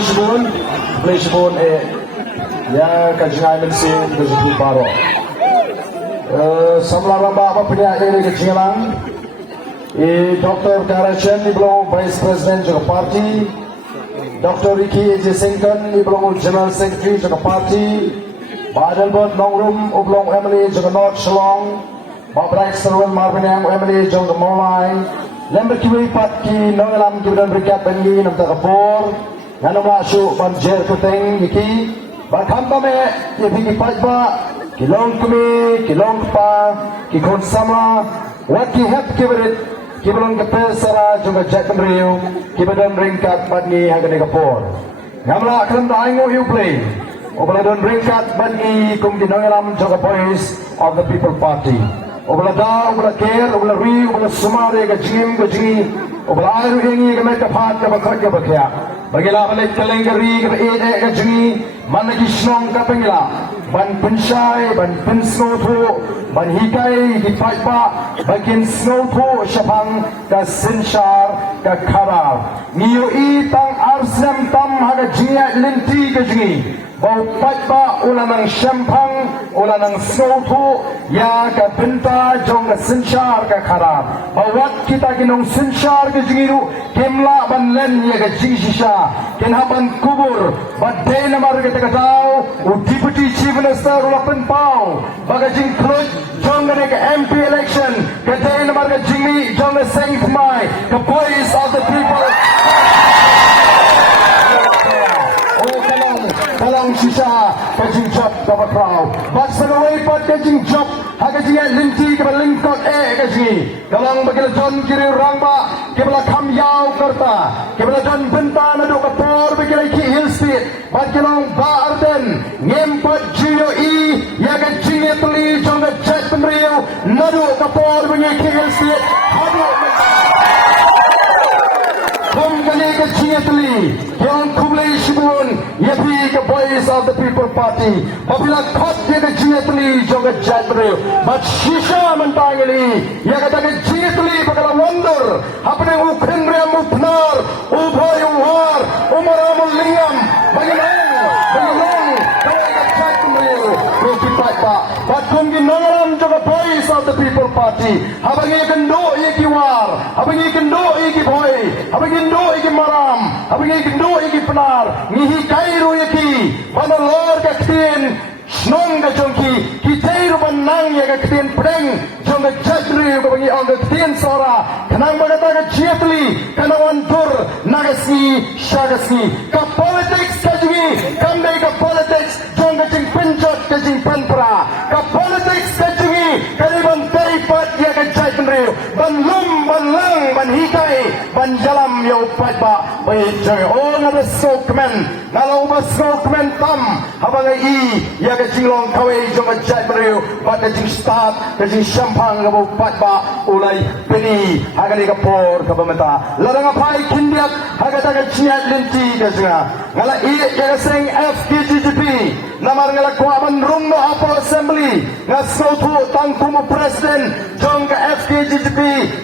Blesibun ya kajingan mesin begitu baru. Samlara apa punya ini kejingan. Dr. Karajan di belum Vice President juga parti. Dr. Ricky J. Sington di belum General Secretary juga parti. Badelbert Nongrum ublong Emily juga North Shillong. Babrak Serwan Marvin yang Emily juga Molai. Lembar kiwi patki nongalam kibudan berikat bengi nam takapur. Ngano masuk banjer kuteng iki. Bakam me yepi pajba kilong kumi kilong pa kikon sama what ki hap kiburit kibulan kepesara juga jat penriu kibudan ringkat bengi hagane kapur. Ngamla akan taingo you play. Obaladon ringkat bengi kum dinongalam juga boys of the People Party. Obala da, obala ker, obala ri, obala sumare ka jingim ka jingi, obala airu hengi ka mereka phat ka bakhat ka bakya. Bagila balik kaleng ka ri ka ede ka jingi, mana ki snong ka pengila, ban pensai, ban pensnoto, ban hikai ki phatba, bakin snoto syapang ka senshar ka kharar. Niyo itang arsam tam haga jingi linti ka jingi. Bau patba ulah nang syampang, ulah nang snoto, ya ka benta jong ka senshar ka kharab. Bawat kita kinong senshar ka jingiru, kemla ban len ya ka jingsisha, kenhaban kubur, badai namar ka takatao, u Deputy Chief Minister ulah penpau, baga jing kloj jong ka neka MP election, kadai namar ka jingmi jong ka sengpmai, ka voice of the people. Kalang sisa kajing job dapat raw. Baksa naway pat kajing job hagajing linti kebal lingkot kajing. Kalang bagil John kiri rangba kebala kamyau kerta kebala John benta nado kapor bagil ki hill speed. Bakilong ba arden ngempot jiyo ya kajing etli jong jet penriu nado kapor bagil ki hill speed. Kom kali kajing etli yang kumlei shibun yepi ke voice of the People Party. Apabila kot dia ke jitli joga jatri, but shisha mentangili. Ya kata ke jitli bakal wonder. Apa yang ukren riam upnar, uboy uhar, umaramul lingam. Bagaimana? Kalau ke jatri, kita pak. But kongin nangaram joga voice of the People Party. Apa yang kendo iki war, apa yang kendo iki boy, apa yang kendo iki maram, apa yang kendo iki penar. Nihi kairu iki. Pada lor ka ktin snong ka jongki kitairu banang ya ka ktin preng jong ka jadri ka bangi ang ka ktin sora kanang magata ka chiatli kanawan dur nagasi shagasi ka politics ka jungi kambe ka politics jong ka jing penjot ka jing penpra ka politics ka jungi kaliban taipat ya ka jadri ban lum ban lang ban hikai ban jalam ya upatba bai jong oh ngada sokmen kalau ba sokmen tam habangai i ya ka jinglong kawai jong ka jadri ba ka jing start ka jing champang ka upatba ulai peni hagani ka por ka bamata larang apai kindiak hagata ka chiat linti ka jinga ngala i ya ka seng FKGGP namar ngala ko aban rung no apo assembly ngasotu tangkum president jong ka FKGGP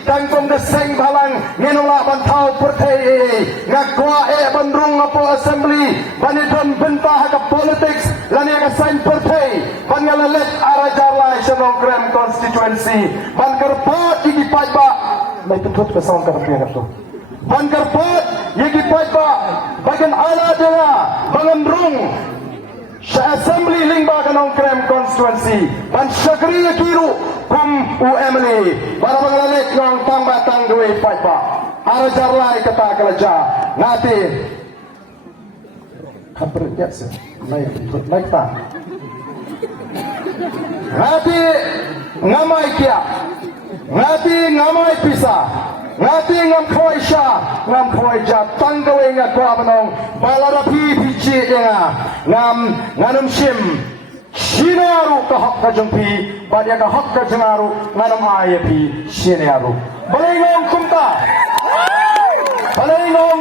tangkum ka seng balang ngenola bantau pertei ngakwa ban rung apo assembly banidon benta ka politics lani ka sign pertei ban ngala let arajarla Shanogrem constituency ban kerpot iki pajba may tutut ka song ka piang to ban kerpot iki pajba bagan ala dela bangendrung sa assembly lingba ka Shanogrem constituency ban syagri kiru kum UMLA para mangalalek ng tangbatang gawin pajba arajarla kata kalaja ngati kabar biasa naik tak ngati ngamai kia ngati ngamai pisa ngati ngam khoi sha ngam khoi ja tanggawe nga kwa banong balarapi pichi nga nganum sim sinaru ka hak ka jengpi badya ka hak ka jengaru nganum ayapi sinaru balengong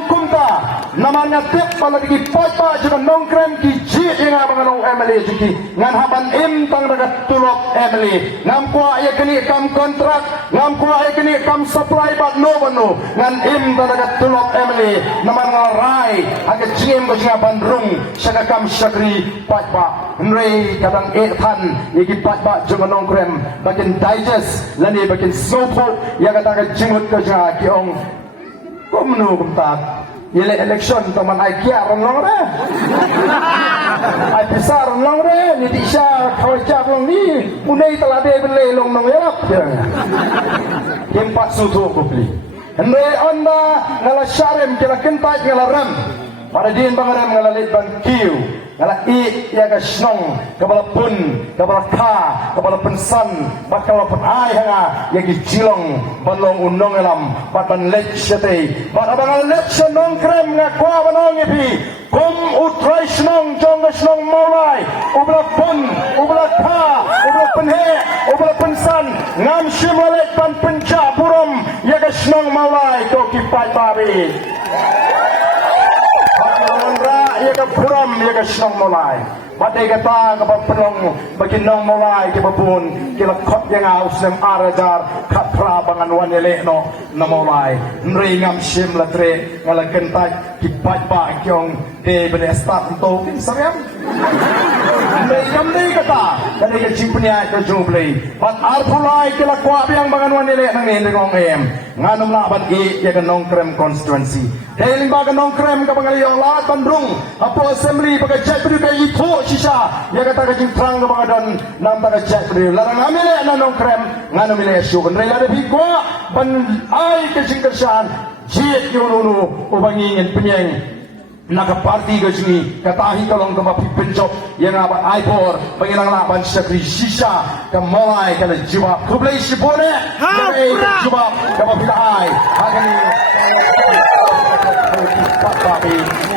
kumta naman ngatip palagi papa juga nongkrem ki jit yang abang nong Emily juga ngan haban tang dekat tulok Emily ngam kuah ya kini kam kontrak ngam kuah ya kini kam supply bat no bano ngan tang dekat tulok Emily naman ngarai agak jiem ko siya bandrung siya kam syakri papa nrei kadang tan iki papa juga nongkrem bakin digest lani bakin sopo ya kata jimut ko siya kiong kumno kumtak Yele election teman ai kia ron long re. Ai pisar ron long re ni ti sha khoi chak long ni unai talade bele long nong yarap. Tempat sutu ko pli. Ande onda ngala sharem kila kentai ngala ram. Pada din bangaram ngala lit ban kiu. Ngala I ya ga snong kabala pun kabala ka kabala pensan bakal pun ai hanga ya gi jilong banlong unong elam batan let sete bat abang let snong krem nga kwa banong ipi kum utrai snong jong snong maulai ubla pun ubla ka ubla penhe ubla pensan ngam shimalet ban penca puram ya ga snong maulai ko kipai babi ia ka puram ia ka snong mulai badai kata ka penong bagi nong mulai ke babun kila khot yang aus nem arajar khat pra bangan wanele no na mulai nri ngam sim latre ngala kentai ki pa kyong de bene start to kin saryam nri ngam ni kata kadai ka jimpnya ka jublei bat arpulai kila kwa biang bangan wanele nang ni ngong em nganum la bat I ya ka nong krem constituency Dailing baga nong krem ka bangali yung lahat bandrung apo assembly baga chat beri ka ito sisa ya kata ka jing trang ka baga don nam baga chat beri larang amile na nong krem ngano mile syukun ray lada bigwa ban ay ka jing kersan jit yung nunu ubangingin penyeng nakaparti ka jingi katahi kalong ka mapipenjok yang abat aipor pangilang laban syakri sisa ka mulai ka na jibab kublay sipone ka jibab ka mapilay hagani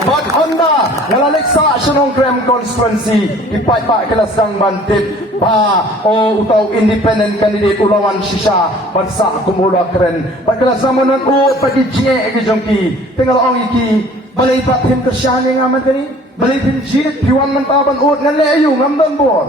But Honda nalaleksa siya krem constituency ipat pa kilasang bantip pa o utaw independent candidate ulawan siya bansa kumula kren pagkilas naman ng pagi jinge ekijongki tinggal ang iki balay patim kasyani nga man kani balay pinjit piwan man taban nga leyo ngamdan bor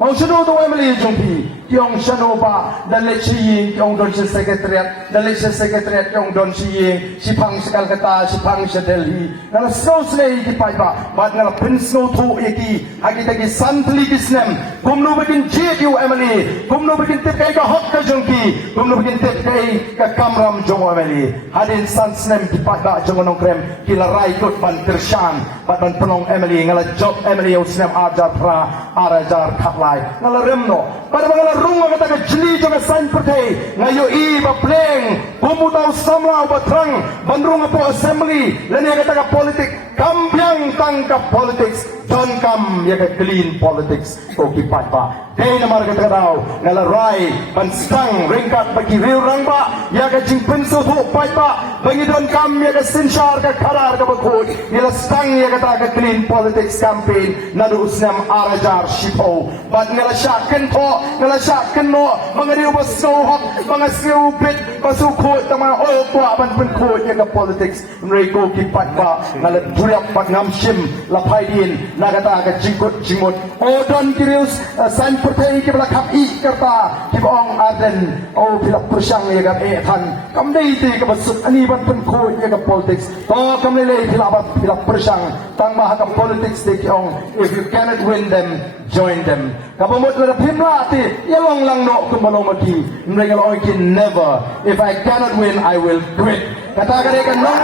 mau sudo to Emily jongki Kiong Shanoba, dalit siying, kiong don sa secretariat, dalit sa secretariat, kiong don siying, si Pang sa Calcutta, si Pang sa Delhi. Nala snow slay ki paiba, mat nala pinsnow to iki, hagi santli kisnem, kumno bagin jit yu Emily, kumno bagin tip kay ka hot ka jongki, kumno bagin tip kay ka kamram jong Emily. Hadin sansnem ki paiba jong anong krem, kilaray kot ban tersyan, bat ban penong Emily, ngala job Emily yung sinem ajar pra, arajar kaklay, ngala remno, pada mga runga kata ka jeli jong sign pertay ngayo I bapleng bumutaw samla batrang bandrung po assembly lani kata ka politik kambyang tangka politics don kam ya ka clean politics ko kipat pa day namar kata ka daw ngalaray panstang ringkat bagi riu rangba ya ka jing penso to pai pa bagi don kam ya ka sinshar ka karar ka bakod nila stang ya kata ka clean politics campaign nadus nam arajar shipo but ngala syaken to ngala syaken no mga riu basohok mga siupit basukot mga okwa ban penkot ya ka politics nreko kipat pa ngala duyak pat ngamshim lapay din nagata ka jingkot jingmot odon kirius san pertay ki balak I karta ki bong aden o pilak persyang ya ka etan kamdei ti ka basuk ani ban penkot ya ka politics to kamlele pilak persyang tang maha ka politics ti ki ong if you cannot win them join them kapamot la pimla ti yalong lang no kumbalong magi mrengal oi ki never if I cannot win I will quit kata ka kan nong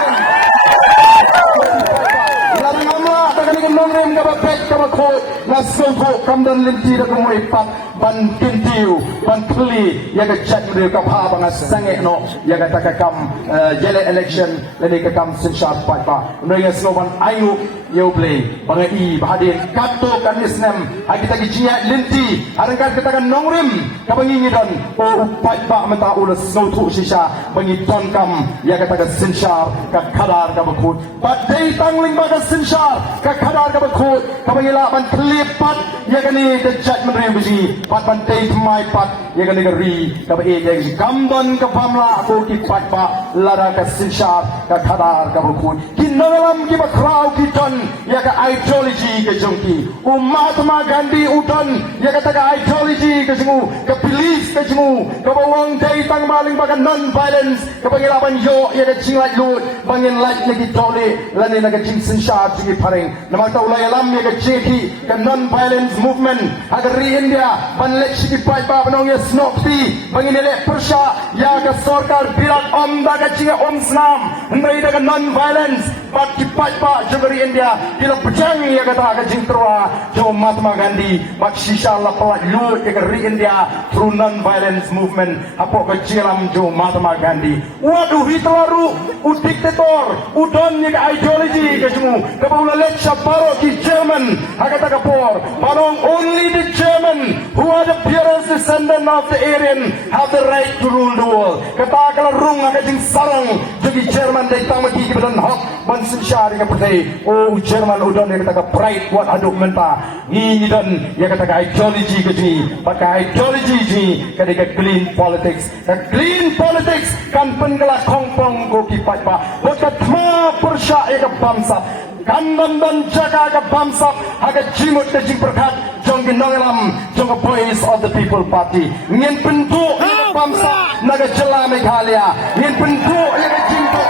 larang amla takani kan nong rem ka bapet ka bakot na sogo kamdan linti da kumoy pat ban kintiu ban kli ya ka chat mo ka pa bang sange no ya ka takakam yele election lani ka kam sin sharp pat pa mrengal sloban ayu yo play bang I bahadir kato kanisnem agita gijiya linti arangkan kita kan nongrim kabangingi don o upat ba menta ulas snow tu sisa bangi ton kam ya kata ka sinshar ka kadar ka bakut but day tangling ba ka sinshar ka kadar ka bakut kabangila ban klipat ya kani the judgment revisi pat bantai mai pat ya kan negeri ka e ya gamban ka pamla ko ki pat ba lara ka sinshar ka khadar ka bukun ki nagalam ki ba kraw ki ton ya ka ideology ka jongki Mahatma Gandhi uton ya ka taga ideology ka jingu ka belief ka jingu ka bawang dai tang maling ba ka non violence ka pangilaban yo ya ka jinglat lut bangin like lagi tole lani na ka jing sinshar ji pareng namang taulay alam ya ka jeki ka non violence movement agari India banlek shiki pai ba banong ya snokti banginele persya ya ka sarkar birak om da ka jinga om snam ndai da ka non violence bat ki pai ba jagari India kila pejang ya ka ta ka jing terwa jo Mahatma Gandhi bak shisha la pala lu ya ka ri India through non violence movement apo ka jiram jo Mahatma Gandhi waduh Hitleru u diktator u don ya ka ideology ka jimu ka baula let shabaro ki German agata ka por banong only the German who are the purest descendant of the Aryan have the right to rule the world. Kata kalau rung agak jing sarang jadi Jerman dari tamat ki badan hak bansin syari ka putih. Oh Jerman udon yang kata pride buat aduk menta. Ini dan yang kata ideology ke ji, pakai ideology ji ketika clean politics. Clean politics kan pengelak kongpong ko ki pa. Buat ma persya ya ka bangsa. Kandam dan jaga ka bangsa agak jimut ke jing perkat jong ginongelam jong voice of the people party ngin pentu bangsa naga jela Meghalaya ngin pentu ya ka jingto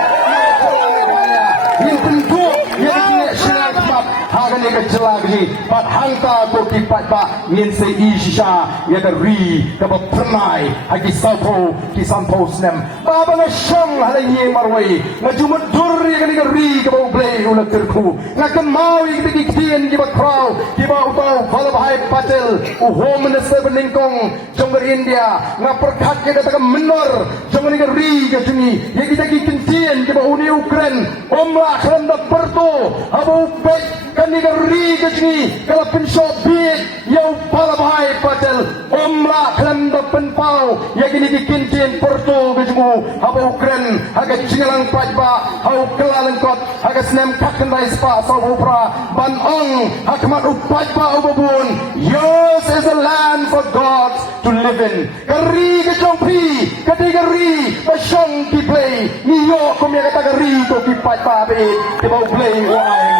ngin pentu ya ka national club haga ne ka jela gi pat hangta ko ki pat ba ngin se isha ya ka ri ka ba pranai hagi sapo ki sampo snem baba na shang halangi marwai na jumut dur ya ka ri ka ba play ulat terku ngakan mau yang dikitian ki ba kraw ki ba utau Vallabhbhai Patel home minister beningkong jongger India ngaperkat ke kata menor jongger ri ke sini ya kita kitian ki ba uni Ukraine omla khanda perto abu pek kan ni ri ke sini kala pensho bit ya Vallabhbhai Patel omla khanda penpau ya kini kitian perto ke jumu abu Ukraine aga jingalang pajba au kelalang kot aga snem kakan rais pa sa upra ban ong hakmat upat pa ubabun yours is a land for gods to live in kari ke jongpi kati kari basyong ki play ni yo ko mi kata kari ko ki pat pa be ke bau play wai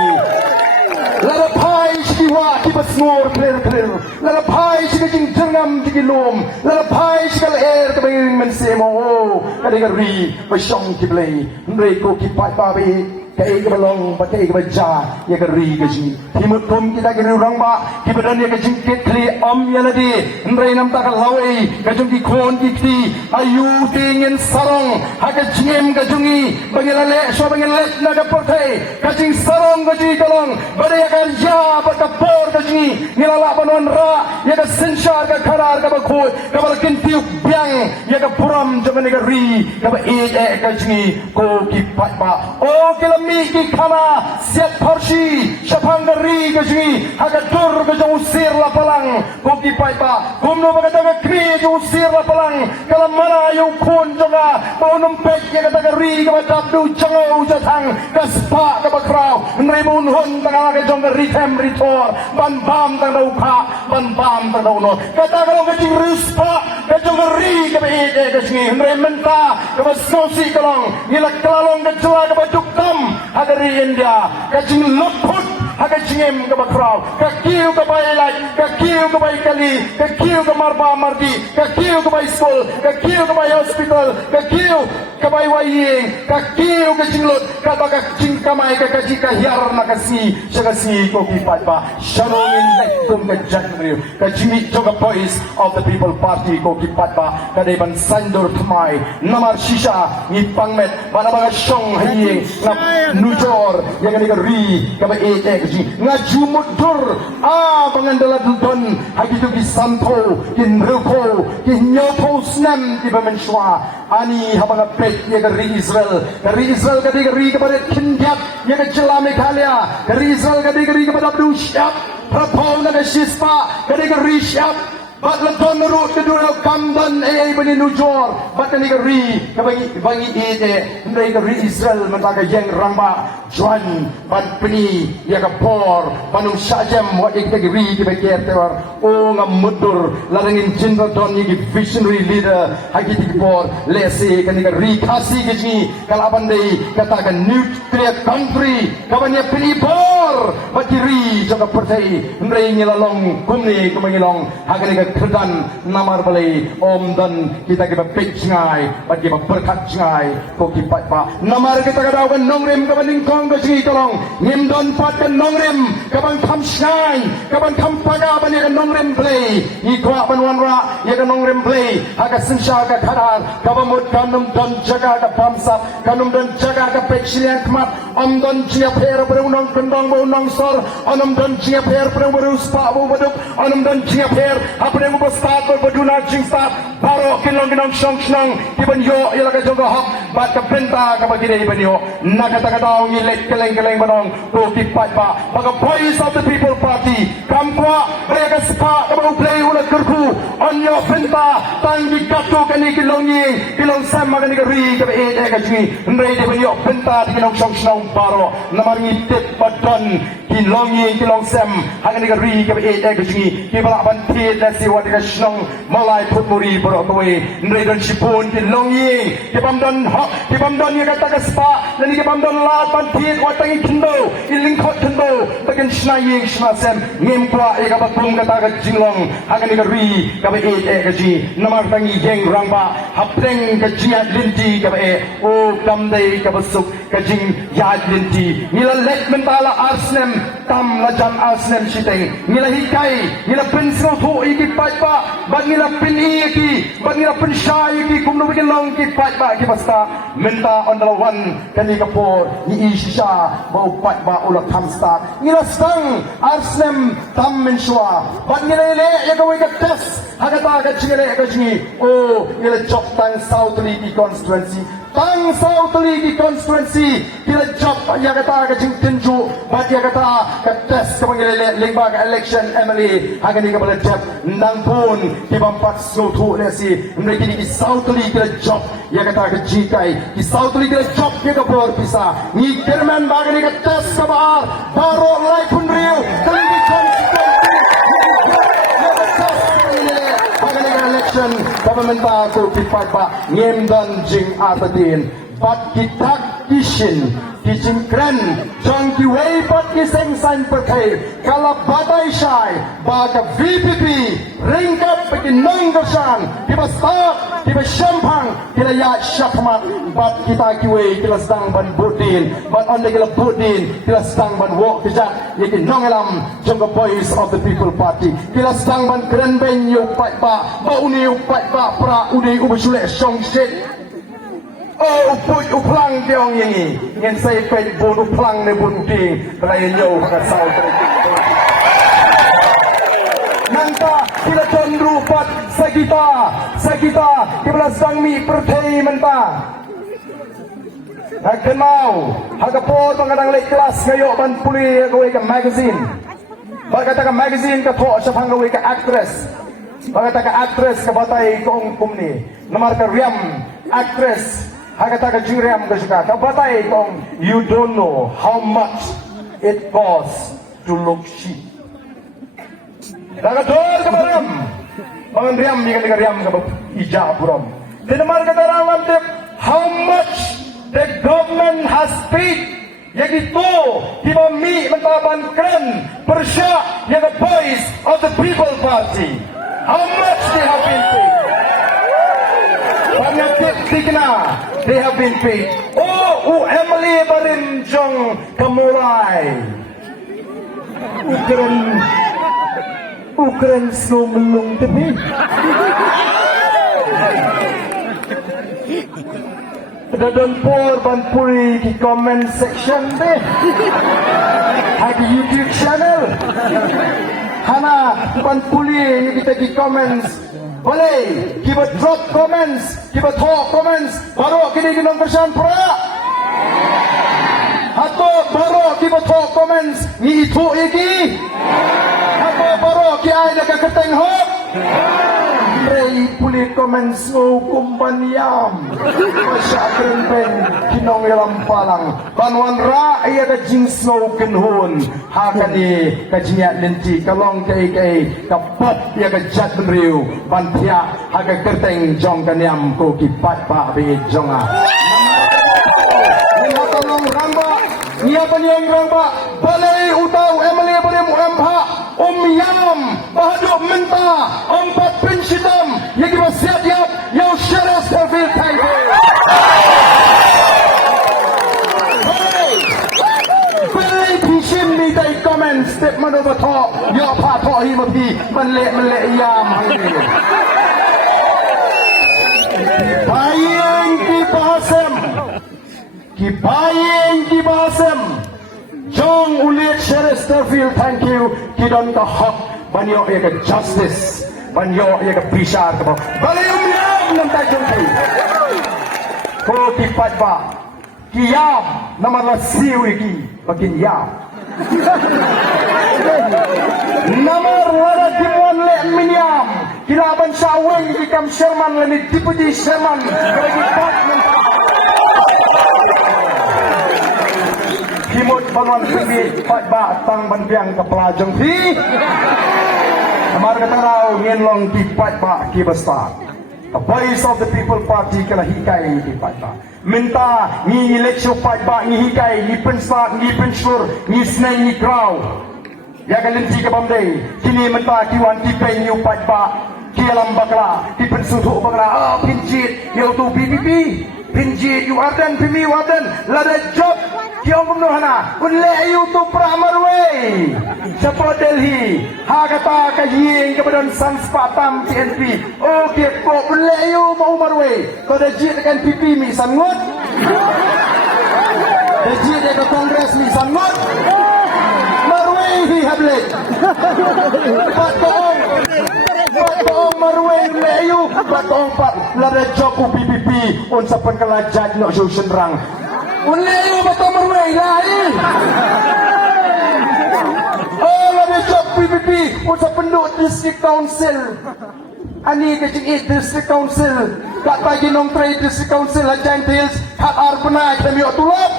lala pai ki wa ki basnor clear lala pai ki jing jangam ki lom lala pai ki kal air ke bang men se mo kati kari basyong ki play ndre ko ki pat pa be kay kebalong pakai kebaja ya keri gaji timut kom kita kiri orang ba kibadan ya kajing kekli om ya ladi ndrai nam tak lawai kajung ki kon ki ayu tingin sarong haga jingem kajungi bangilale so bangilale naga portai kajing sarong gaji kalong badaya karja bakapor kajungi ngilala banon ra ya ka sensar ka kharar ka bakhoy ka balkin tiuk biang ya ka puram jaman ka ri ka ba kajungi ko ki pa o kila Miki kama siap porsi syapang geri kejui agak dur kejung usir lapalang koki paipa kumno bagataga kri kejung usir lapalang kalau mana yung kun jonga mau numpek ya kata geri kepada du jengau jatang kaspa kebakrau nrimun hun tengah kejung geri tem ritor ban bam tang dauka ban bam tang dauno kata kalau kejung ruspa kejung geri kebaik kejungi nrimenta kebaskosi kalong ngilak kelalong kejua kebaduk tam Hagari India, kajing luput, hagajingem kebakrau, kakiu kebailai, kakiu kebaikali, kakiu kemarba mardi, kakiu kebai school, kakiu kebai hospital, kakiu kebai waying, kakiu kajinglut, kata kajing kamai kakaji kahyar nakasi, syagasi kopi patba, shalongin lekum kajak meriu, kajimi juga voice of the people party kopi patba, kadeban sandur kemai, namar shisha, ngipangmet, mana baga syong haying, nujor yang ni ri kaba kaji ngajumut dur pangandala dudon hagi tu bisanto kin ruko kin nyopo snam di bamenshwa ani habanga pek ya ri Israel kadi ri kepada kindiap ya ke jela Meghalaya ri Israel kadi ri kepada Abdul Syab Prapau na shispa kadi ri Syab Bat la don ru te du kamdan bani nujor bat ni ka ri ka bangi ndai ka ri Israel mata ka yang ramba juan bat peni ya ka por panum sajam wat ka ri ki beker tewar o ngam mudur larangin jinra don ni visionary leader hagi ti por lese ka ni ka ri khasi ki ni kalaban dei kata ka nuclear country ka bani peni por bat ki ri jo ka pertai ndai ni lalong kumni ka bangi long hagi ka kedan namar balai om dan kita ke pek ngai bagi berkat ngai ko ki pat pa namar kita ka daw nongrem ka baning kong ka sigi tolong ngim don pat ka nongrem ka bang tham ngai ka bang tham paga bani ka nongrem play i kwa ban wan ra ya ka nongrem play ha ka sinsha ka khadar ka bamut kanum don jaga ka pamsap kanum don jaga ka pek silian kmat om don chia pher ber unong kendong bo unong sor onum don chia pher ber spa bo baduk onum don chia pher yang berstat berduna jingstat baru kinong song tiban yo ialah ka jogo hak bat ka benta ka bagi dei banyo na kata ngi lek keleng banong to tipat ba baga voice of the people party kampwa mereka spa ka baru play ula kurku onyo benta tangi katu kani kilong sama kani ka ri ka e ka jingi ndrei de banyo benta kinong song baro namangi tet padon kilong sem hangani ka ri ka e ka jingi ki bala ban ti si wat ka snong malai put muri bro to we ndrei don sipun ki longi ki bam don hok ki bam don ya kata ka spa dan ki bam don la ban ti wat tangi kindo iling khot kindo bagen snaying snasem ngem kwa e ka batum kata ka jinglong hangani ka ri ka be e ka ji namar tangi jeng rangba hapreng ka jia linti ka be o kamdei ka basuk ka jing ya linti nila lek mentala arsnem tam la jan arsnem siteng nila hikai nila pensro thu iki pa bangila pini ki bangila pensyai ki kumno bikin long ki pat ba ki basta menta on the one kani kapor ni isha bau pat ba ula kamsta ngila stang arsnem tam mensua bangila le ya ka wika test hagata ka chingale ka chingi o ngila chok tang south league constituency tang south league constituency kila job ya kata ka ching tinju bat ya kata ka test ka bangila lingba ka election emily hagani ka bala tap nang pun ki bampat so thu le si mereka ni south league kila job ya kata ka jikai ki south league kila job ya ka bor pisa ni german bagani ka test ka bar baro lai pun riu tangi election government ba ko pipat ba ngem dan jing atadin bat kitak kishin kijing kren jang ki wei bat ki seng san perkai kala batai shai ba ka VPP ringkap ki nonggersan ki basta ki shampang ki ya shakmat bat kita ki wei ki sedang ban budin bat on ki budin ki sedang ban wok kijat ye ki nongelam jong the voice of the people party ki sedang ban kren ben yu pat ba uni pat ba pra uni ubusule song shit oh put uplang tiong ini ngen sai pe bon uplang ne bon ti rai nyo ka sao nanta kila chondru pat sagita kibla sangmi perthei menta hakenau hagapor pangadang lek kelas ngayo ban puli gawe ka magazine bagata ka magazine ka tho sa phang gawe ka actress bagata ka actress ka batay kong kumni namar ka riam actress hagata ka jingriam ka suka ka batay kong you don't know how much it costs to look cheap daga dor ka maram pangan riam mi ka riam ka ija puram dinamar ka tarangan tip how much the government has paid yaitu tiba mi mentaban keren persya yang the voice of the people party how much they have been paid banyak tikna they have been paid oh Emily barin jong kamulai Ukraine slow melung tepi Dadon por ban puri di comment section deh. Di YouTube channel. Hana ban puri kita di comments. Boleh kita drop comments, kita talk comments. Baru kita ginong version pura. Atau baru kita talk comments ni itu iki. Atau baru kita ada keteng hok. Ray puli komen ngukum baniam masyakren pen kinong ilang palang banwan ra iya ka jing snow kenhun hakani ka jinya lenti kalong kay kapot ya ka jat benriu bantia haga kerteng jong kaniam ko kipat pa bi jonga Tolong ramba nia paniang ramba balai utau emali boleh muamha yam bahaduk menta empat pensitam yang siap yang syarah servil taibe balai pisim ni dai comment step manover talk ya pa talk hi mapi menle yam bayang ki basem Jong ulit Sheriff Sterfield, thank you. Kidon ka hak, banyo ya ka justice, banyo ya ka bisar ka ba. Balay umiyam ng tajong kayo. Ko kipat ba, kiyam na malasiw iki, pagkinyam. Namar wala kimuan le minyam, kilaban sa aweng ikam Sherman, lanit Deputy Sherman, kalagipat ng Himut banwan tinggi pat ba tang banbiang kepala jengpi Amar kataraw ngenlong ki pat ba ki basta The Voice of the People Party kala hikay ki pat ba minta ni eleksyon pat ba ni hikay ni pensat ni pensur ni snay ni kraw ya galinti ka bamday kini minta ki wan ki pay ni pat ba ki alam bakla ki pensutu bakla pinjit yo tu PPP pinjit you arden pimi warden lada job Kiong kumnuhana, kunle ayu tu pramarway. Siapa Delhi, hagata kajing kepada Sanspatam TNP. Okey, kok kunle ayu mau marway. Kau dah jit dengan PP mi sangut. Dah jit dengan Kongres mi sangut. Marway hi hablet. Patong marway kunle ayu. Patong pat lada joku PPP. Unsapan kelajat nak susun rang. Unlay betul merway lain. Oh, lebih job PPP untuk penduduk district council. Ani kecing district council. Tak bagi nong trade district council ajan deals hak arpena kita miok tulap.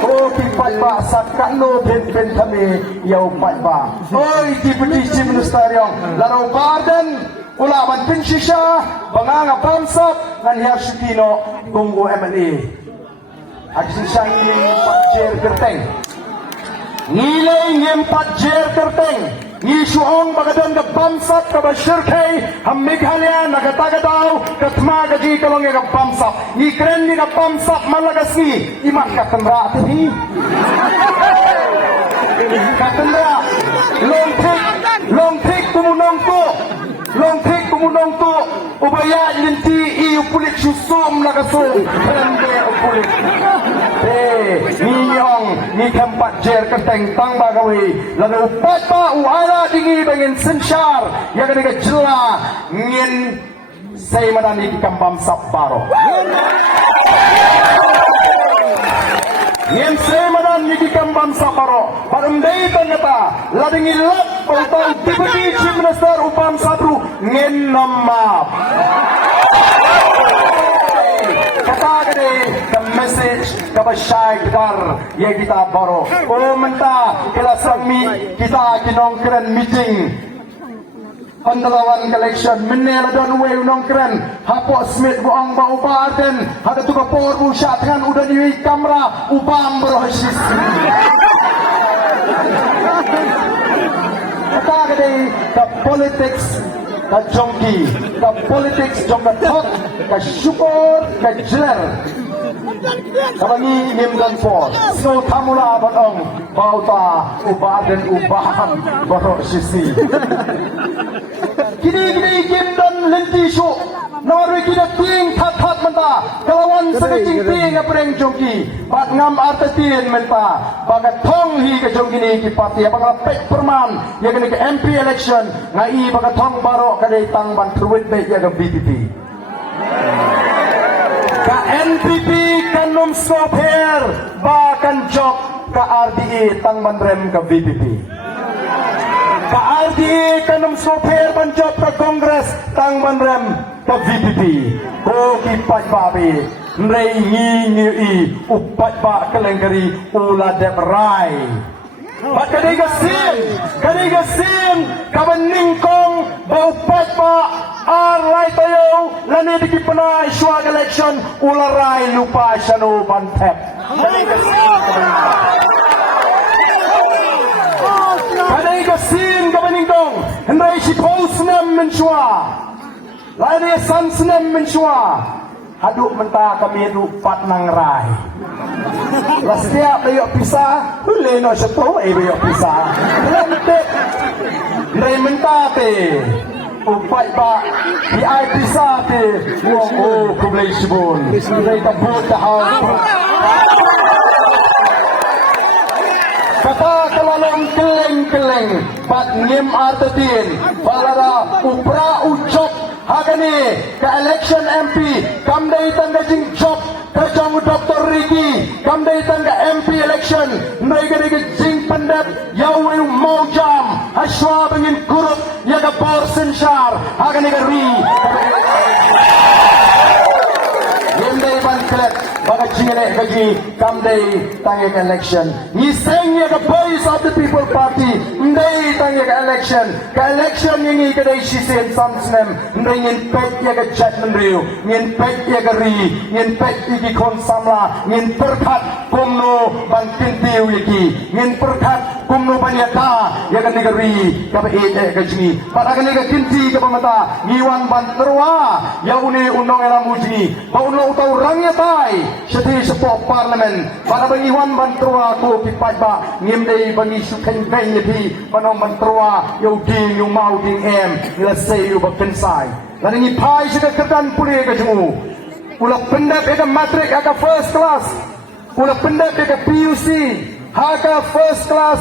Oh, kipat ba sakat no ben kami yau pat ba. Oh, Deputy Chief Minister yang larau garden ulaman pinsisya banganga pamsap ngan Hersutino tunggu MLA aksisang ngiling patjer kerteng ngiling patjer kerteng ni suong bagadon ka pamsap ka basyirkay ham Meghalaya nagatagadaw katma gaji kalong ka pamsap ni kren ni ka pamsap malagas ni iman katandra ati katandra long take kumunong ko Longtik kumunong to ubaya linti iu pulik susum nakasum pende pulik niyong ni tempat jer kenteng tang bagawi lalu upat pa uara dingi bangin sensyar yang kena jela ngin say manani kambam saparo ngin say manani kambam saparo parum day tangata lading ilat Pautang Deputy Chief Minister Upam Sabru ngin namap. Kata gede the message kabasyay dar yang kita baro. O menta kila sangmi kita kinongkren meeting. Pandalawan election menela don way nongkren hapo smith buang ba ubaden hada tuka por bu syatkan udah di kamera ubam berhasis. Kata gede the politics ka jongki the politics jong ka thot ka syukur ka jeler kabangi himdan for so tamula batong bauta ubaden ubahan baro sisi kini himdan lenti syuk Norwe kita ting that menta kalawan sekecing ting apreng jongki bat ngam artetin menta bagat thong hi ke jongki ni ki parti bagat pek perman ya kene ke MP election ngai bagat thong baro kadai tang ban truit be ya ke BPP ka NPP kan nom stop here ba kan job ka RDE tang ban rem ke BPP RDA kanam soper banjop ke Kongres tang banrem ke VPP ko kipat babi nrei ngi upat ba kelengkari ula dep rai bat kadiga sim kabening kong ba upat ba rai tayo lani diki penai swag election ula rai lupa syanu bantep kadiga sim kabening kong nrei si posnem menshua lani sansnem menshua haduk mentah kami rupat nang rai. Setiap bayok pisah, boleh no sepo bayok pisah. Lentik, rai mentah te, upat ba, di ai pisah te, oh kublai sibun, rai tabut tahau. Kata kelalong keleng, bat ngim artetin, balara upra ucok. Hagani ke election MP kamdai tangga jing job kerjang Dr. Ricky kamdai tangga MP election mereka ke jing pendap yau mau jam haswa bengin kurut ya ke borsen syar hagani ke ri Yendai ban kelak baga jingene gaji kamdai tangga ke election ni seng ya ke voice of the people party ndai tangga ke election ini ke dai sisen samsnem ndai ngin pek ya ke judgment riu ngin pek ya ke ri ngin pek iki kon samla ngin perkat kumno ban kintiu iki ngin perkat kumno banyata ya ke negeri ke be ke jingi pada ke negeri kinti ke pemata ngiwan ban terwa ya uni undang era muji bauno utau rangnya tai sedi sepok parlemen pada bengiwan ban terwa ko kipat ba ngimdei bani sukan ben yepi panong ban terwa yo ding yo mau ding em la sei yo bakensai lan ni pai sega kedan puli ke jemu ula pendap eka matrik aka first class ula pendap eka PUC haka first class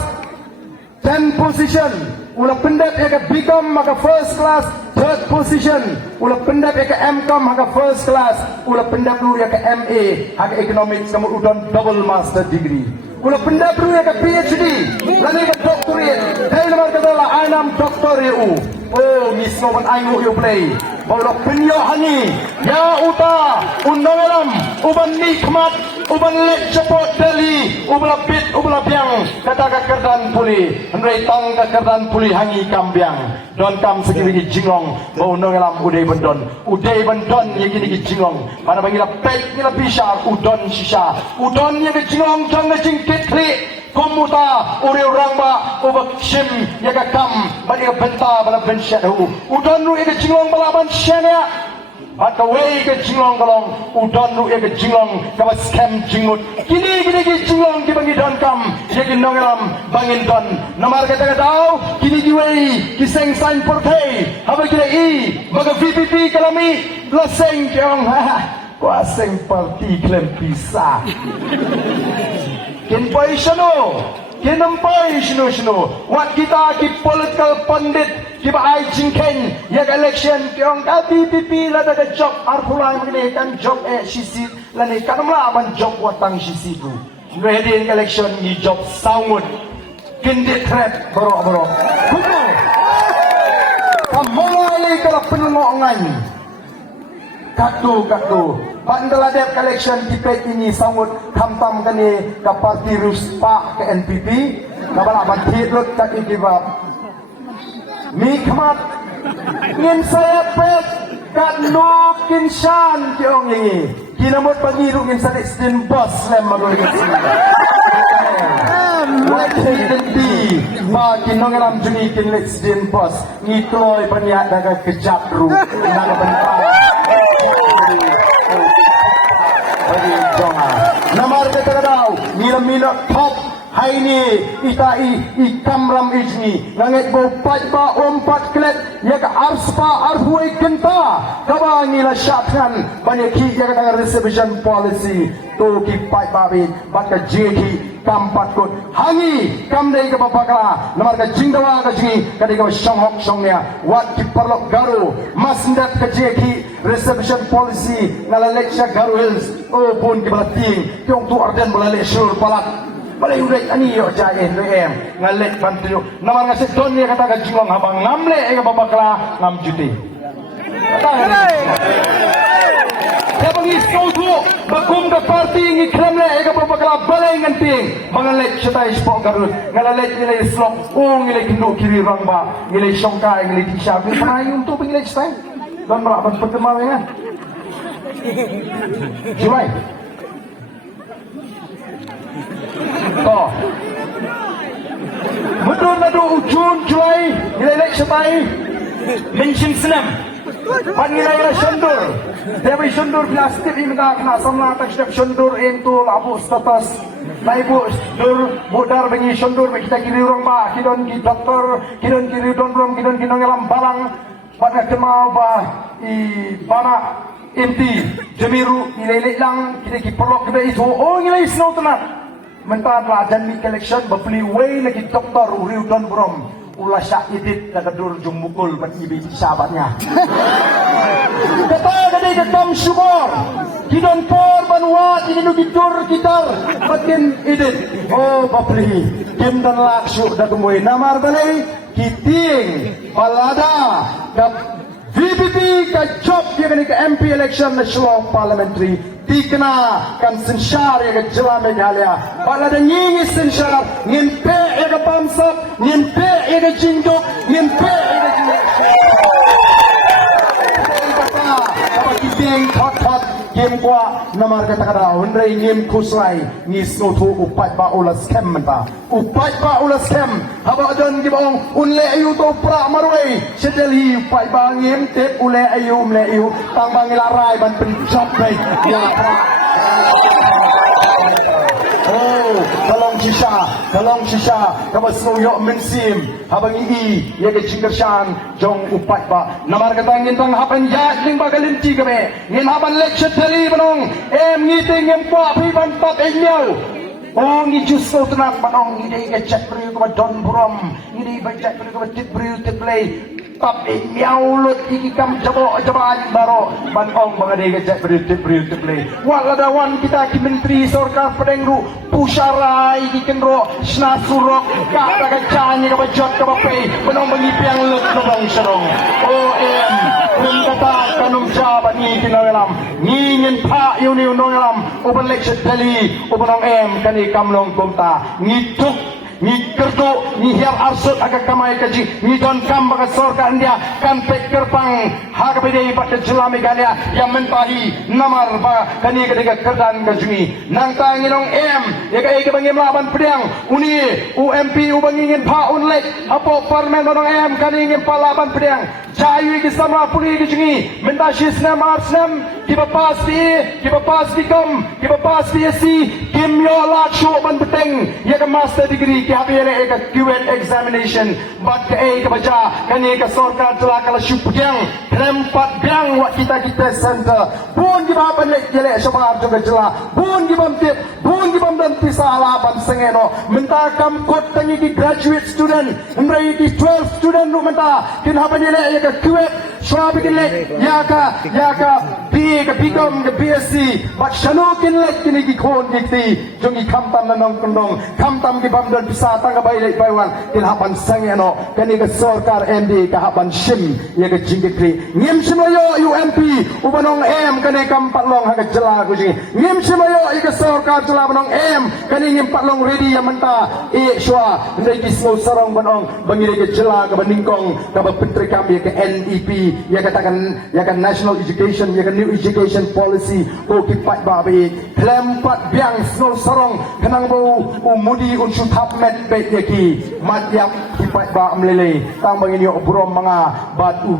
10 position ula pendap eka BCom maka first class 3rd position ula pendap eka MCom haka first class ula pendap lu eka MA haka economics kamu udon double master degree ula pendap lu eka PhD lan eka doctorate dai lamar kadala anam doctorate oh misno ban aingu you play baula penyo hani ya uta undangalam uban nikmat uban lek cepot dali ubla bit ubla biang kata kerdan puli andai tang kerdan puli hangi kambiang don kam segini jinglong bau undangalam udai bendon yang gini jinglong pada bangila pek ngila bisa udon sisa udon yang jinglong jang jingkit klik komuta uri orang ba ubak sim yaga kam bani ka benta bala benshat hu udon ru yaga jinglong bala ban shania bat ka wei ka jinglong galong udon ru yaga jinglong ka ba scam jingut kini jinglong ki bangi don kam yaga nongelam bangin don namar kata tau kini ki wei ki seng sign portei haba kira i baga VPP kalami la seng kyong kwa seng parti klem pisa kinpai shano kinampai shano wat kita ki political pandit ki ba ai jingken yak election kyong ka PPP la daga job arpulai mene kan job sisi la ne kanamla ban job watang sisi tu ready election ni job sound kindit threat boro kuno kamolai kala penongongan katu Bandaladep election tipek ini sangut kamtam kani ke parti Ruspa ke NPP kabala bantit lut tak ikibab mikmat ngin saya pet kat no kinshan kiong ini kinamot pangiru ngin sanik sin boss lem magul ngin wajah identi ba kinong alam jungi kinlit sin boss ngitloy paniat daga kejap ru naga bentang namar kata daw mila top hai ni itai ikamram ijni langit bo pat ba ompat klet ya ka arspa arhuai kenta kaba ngila syatkan banyak ki ya ka reservation policy to ki pat ba bi baka jeki kampat kot hangi kamdai ka babakala namar ka jingdawa ka jingi kadai ka shanghok shongnya wat ki parlok garu masndat ka jeki reservation policy ngala leksha garu hills oh pun ki balating tiong tu arden balale sur palat balay ulit ani yo jain do em ngalet bantu naman nga sekton niya kata kajingong habang ngamle ay kababakla ngam juti habang iskautu bagum da party ngi kramle ay kababakla balay nganting mangalet siya tayo spok garut ngalalet nilay slok nilay kindu kiri rangba nilay syongka nilay tisya pinayong tu nilay stay dan merapat perkembangan Julai to betul nadu ujun Julai nilai setai mention senam pan nilai sundur tapi sundur plastik ini kena sama tak setiap sundur itu labu status naibu dur budar bagi sundur kita kiri orang bah kidon di doktor kidon kiri don rom kidon ngelam balang pada kemau bah i bana inti jemiru nilai lang kita kiperlok kita itu nilai snow tenat mentah dan mi collection beli way lagi doktor uriu don brom ulah syahidit nak dur jumukul bagi ibi sahabatnya kata kadai ketam syukur kidon por banwat ini nu gidur gitar batin idit beli kim dan laksu dah kemuai namar balai kiting balada VPP ka job dia kena ke MP election national parliamentary tikna kan sensyar ya ke jelame halia bala da nyingi sensyar ngimpe ya ke pamsap ngimpe ya ke jingdok ngimpe ya ke jingdok apa kiting hot game kwa namar kata kada hundai ngim kuslai ngis no tu upat ba ulas kem menta upat ba ulas kem haba don gibong unle ayu to pra marwei sedeli upat ba ngim tep ule ayu tang bang larai ban pen job bai ya pra kalong shisha kabas no yo mensim habang ya ke cingkershan jong upat ba namar kata ngin tang hapan jat ling bagalinti kame ngin hapan lecture tali banong ngiting ngem kwa pi ban pat enyau ngi justo tenang banong ngi ke chat bru ko don brom ngi ba chat bru ko tit bru tit play tap enyau lut iki kam jabo baro banong bangade ke chat bru tit play wala dawan kita ki menteri sarkar pedengru pusarai di kenro snasurok ka daga chani ka bajot ka bape banong mangipiang lut nong sarong kum kata kanum jaba ni kinalam ni nyen pa yuni nongalam open lecture tali open kani kamlong kumta ni tuk ni kerdo ni hial arsut aga kamai kaji ni don kam baga sorka india kan pekerpang haga bidei pada jelami galia yang mentahi namar ba kani ketika kerdan kajui nang tanginong ya ka bangim laban pedang uni UMP ubangingin pa unlek apo parmen donong kani ngin palaban pedang jayu ki samra puri ki jungi mentashi snam arsnam kibapas di kom kibapas di si kimyo la cho ban peteng ya ka master degree ki habi ele ka QET examination bat ka ka baca kani ka sarkar telah kala syupiang rempat biang wat kita center pun di baban lek jele sabar juga jela pun di bamtip pun di bam dan pisala ban sengeno menta kam kot tani ki graduate student mrai ki 12 student nu menta kin haban ele ya ka QET swabi kin lek ya ka B ka BCom ka BSc bat shanu kin lek kini ki khon ki jongi kamtam nanong kondong kamtam ki bam dan pisala tangga bayi lek baywan kin haban sengeno kani ka sarkar MD ka haban shim ya ka jingkri ngim simayo UMP ubanong kani kampatlong haga jela kuji ngim simayo ika sarkar jela banong kani ngim patlong ready ya menta shwa ndai kismo sarong banong bangire ke jela ka baningkong ka bapentri kami ke NEP ya katakan ya kan national education ya kan new education policy ko kipat babi lempat biang snow sarong kanang bau umudi unsu tapmet bet yaki matyak kipat ba amlele tang bangini obrom mga batu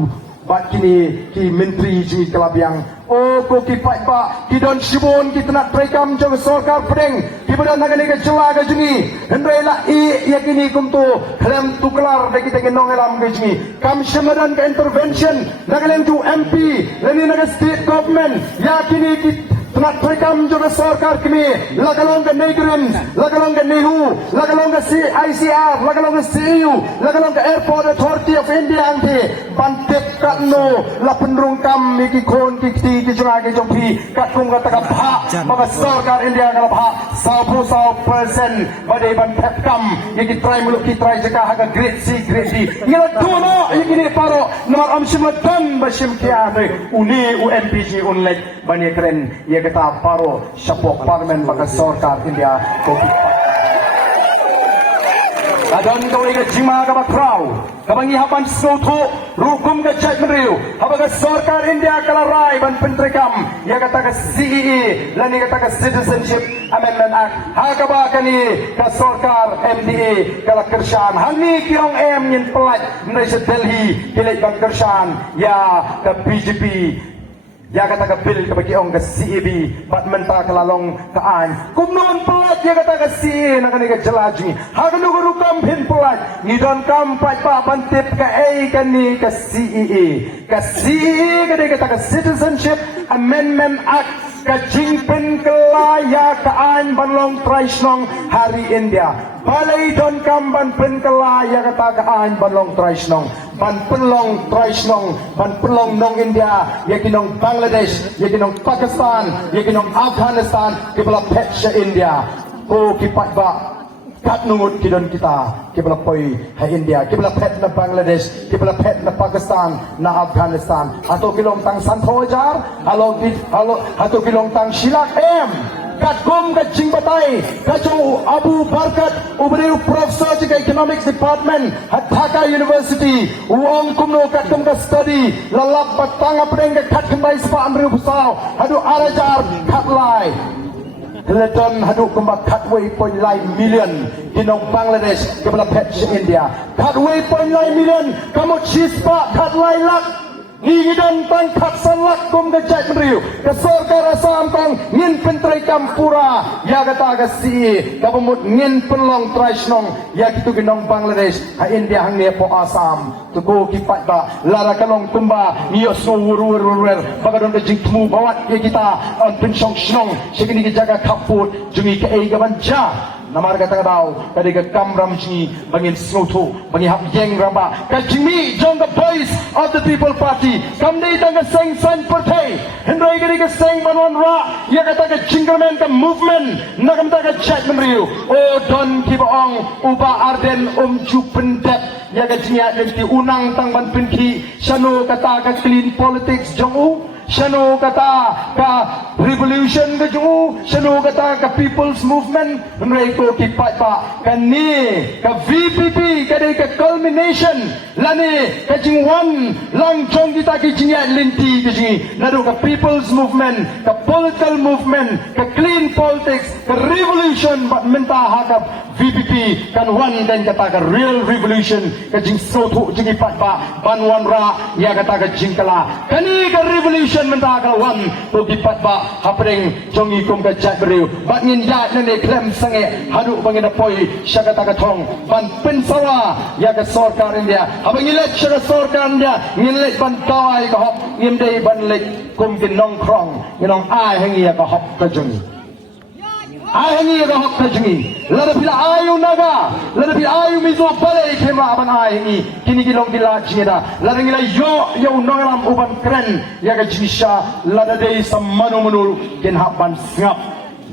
bat kini ki menteri ji kelabiang ko kipat ba ki don sibon ki tenak prekam jong sarkar pedeng ki badan nagani ke jela ke jini hendrela yakini kumtu klem tuklar de kita ngenong elam ke jini kam semadan ke intervention nagalen tu MP leni naga state government yakini ki tenak prekam jong sarkar kini lagalong ke negrin lagalong ke nehu lagalong ke CICR lagalong ke CEU lagalong ke airport authority of India angti pantip kat no la penrung kam ki khon ki ti ki janga ki jong phi kat kum kata ka bha maka sarkar India ka bha 100% bade ban phep kam ki try muluk ki try jaka ha ka grade C grade D ila tuno ki ni paro nomor amshim tan bashim ki ave uni UMPG unlek bani keren ye kata paro sapok parliament maka sarkar India ko adon kau ingat jima ka batrau kabangi hapan soto rukum ka chat meriu habaga sarkar India kala rai ban pentrekam ya kata ka CEE lani kata ka Citizenship Amendment Act hakaba kani ka sarkar MDA kala kershan hani kiong em nyin pelat Malaysia Delhi kilek ban kershan ya ka BJP ya kata ka bil ka bagi ong ka CEB bat menta kalalong kaan kumnon pelat ya kata ka CE na kani ka jelaji haganu guru kam hin pelat ni don kam pat pa pantip ka A kani ka CEE ka CEE kani kata ka Citizenship Amendment Act ka jingpen kelaya kaan banlong traisnong hari India balai don kam ban pen kelaya kata kaan banlong traisnong ban pelong traisnong ban pelong nong India yakinong Bangladesh yakinong Pakistan yakinong Afghanistan kibala petsya India ko kipat ba kat nungut kidon kita kibala poi ha India kibala pet na Bangladesh kibala pet na Pakistan na Afghanistan atau kilong tang Santojar halo atau kilong tang Shilak M kat gum kat jingbatai kacau Abu Barkat uberiu profesor jika economics department hat Dhaka University uang kumno kat gum kat study lalap batang apeng kat kembali sepa amriu busau hadu arajar kat lai Leton haduk kembak katway point lai million dinong Bangladesh kebala patch India katway point lai million kamu chispa kat lai lak ni dan tang kat salak kum gejat meriu ke sarkar Assam tang ngin pentrai kampura ya kata ka si kabumut ngin penlong traisnong ya kitu ginong Bangladesh ha India hang ne po Assam tu go kipat ba lara kalong kumba niyo so wur bagadon ke jingmu bawat ya kita on pensong snong segini jaga kaput jungi ke ai gabanca namar kata daw kadi ka kamram ji bangin snoto bangi hap yeng ramba ka jimi jong the voice of the people party kam dei tang ka seng san partai hendrai kadi ka seng banwan ra ya kata ka jingerman ka movement na kam ta ka chat menriu o don kibaong uba arden jupendep ya ka jinya ti unang tang ban pinki sano kata ka clean politics jong u Shano kata ka revolution ka jungu, shano kata ka people's movement, nray ko kipat pa kani ka VPP kadai ka culmination lani ka jingwan lang chong kita ki jingya linti ka jingi nado ka people's movement, ka political movement, ka clean politics, ka revolution but menta hakap VPP kan wan kan kata ka real revolution ka jing sotu jingi pat pa banwan ra ya kata ka jingkala kani ka revolution menta wan to dipat ba hapring jongi kum ka jat beriu bat ngin ya nene klem sange hadu bangina poi syakata ka thong ban pensawa ya ka sarkar India habang ilet syaka sarkar India ngilet ban tai ka hop ngimdei ban lek kum din nong krong nginong ai hangi ya ka hop ka jongi ai hangi ya ka hop ka jongi lada bila ayu naga lada bila ayu mizo balai kema aban ai hangi kini gilong dila jingeda lada ngila yo nongalam uban keren ya ka jisha lada dei samanu manul ken haban ngap